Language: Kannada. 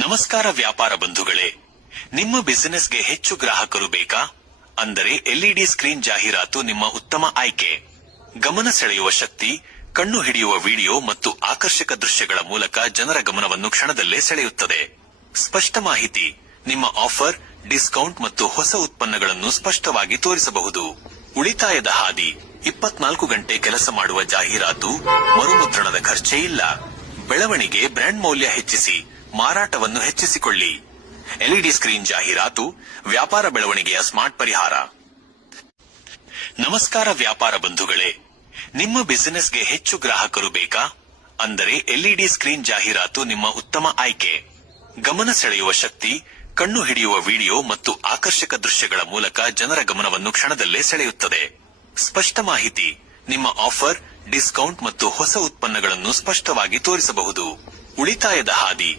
ನಮಸ್ಕಾರ ವ್ಯಾಪಾರ ಬಂಧುಗಳೇ, ನಿಮ್ಮ ಬಿಸಿನೆಸ್ಗೆ ಹೆಚ್ಚು ಗ್ರಾಹಕರು ಬೇಕಾ? ಅಂದರೆ ಎಲ್ಇಡಿ ಸ್ಕ್ರೀನ್ ಜಾಹೀರಾತು ನಿಮ್ಮ ಉತ್ತಮ ಆಯ್ಕೆ. ಗಮನ ಸೆಳೆಯುವ ಶಕ್ತಿ, ಕಣ್ಣು ಹಿಡಿಯುವ ವಿಡಿಯೋ ಮತ್ತು ಆಕರ್ಷಕ ದೃಶ್ಯಗಳ ಮೂಲಕ ಜನರ ಗಮನವನ್ನು ಕ್ಷಣದಲ್ಲೇ ಸೆಳೆಯುತ್ತದೆ. ಸ್ಪಷ್ಟ ಮಾಹಿತಿ, ನಿಮ್ಮ ಆಫರ್, ಡಿಸ್ಕೌಂಟ್ ಮತ್ತು ಹೊಸ ಉತ್ಪನ್ನಗಳನ್ನು ಸ್ಪಷ್ಟವಾಗಿ ತೋರಿಸಬಹುದು. ಉಳಿತಾಯದ ಹಾದಿ, 24 ಗಂಟೆ ಕೆಲಸ ಮಾಡುವ ಜಾಹೀರಾತು, ಮರುಮುದ್ರಣದ ಖರ್ಚೇ ಇಲ್ಲ. ಬೆಳವಣಿಗೆ, ಬ್ರ್ಯಾಂಡ್ ಮೌಲ್ಯ ಹೆಚ್ಚಿಸಿ, ಮಾರಾಟವನ್ನು ಹೆಚ್ಚಿಸಿಕೊಳ್ಳಿ. ಎಲ್ಇಡಿ ಸ್ಕ್ರೀನ್ ಜಾಹೀರಾತು ವ್ಯಾಪಾರ ಬೆಳವಣಿಗೆಯ ಸ್ಮಾರ್ಟ್ ಪರಿಹಾರ. ನಮಸ್ಕಾರ ವ್ಯಾಪಾರ ಬಂಧುಗಳೇ, ನಿಮ್ಮ ಬಿಸಿನೆಸ್ಗೆ ಹೆಚ್ಚು ಗ್ರಾಹಕರು ಬೇಕಾ? ಅಂದರೆ ಎಲ್ಇಡಿ ಸ್ಕ್ರೀನ್ ಜಾಹೀರಾತು ನಿಮ್ಮ ಉತ್ತಮ ಆಯ್ಕೆ. ಗಮನ ಸೆಳೆಯುವ ಶಕ್ತಿ, ಕಣ್ಣು ಹಿಡಿಯುವ ವಿಡಿಯೋ ಮತ್ತು ಆಕರ್ಷಕ ದೃಶ್ಯಗಳ ಮೂಲಕ ಜನರ ಗಮನವನ್ನು ಕ್ಷಣದಲ್ಲೇ ಸೆಳೆಯುತ್ತದೆ. ಸ್ಪಷ್ಟ ಮಾಹಿತಿ, ನಿಮ್ಮ ಆಫರ್, ಡಿಸ್ಕೌಂಟ್ ಮತ್ತು ಹೊಸ ಉತ್ಪನ್ನಗಳನ್ನು ಸ್ಪಷ್ಟವಾಗಿ ತೋರಿಸಬಹುದು. ಉಳಿತಾಯದ ಹಾದಿ,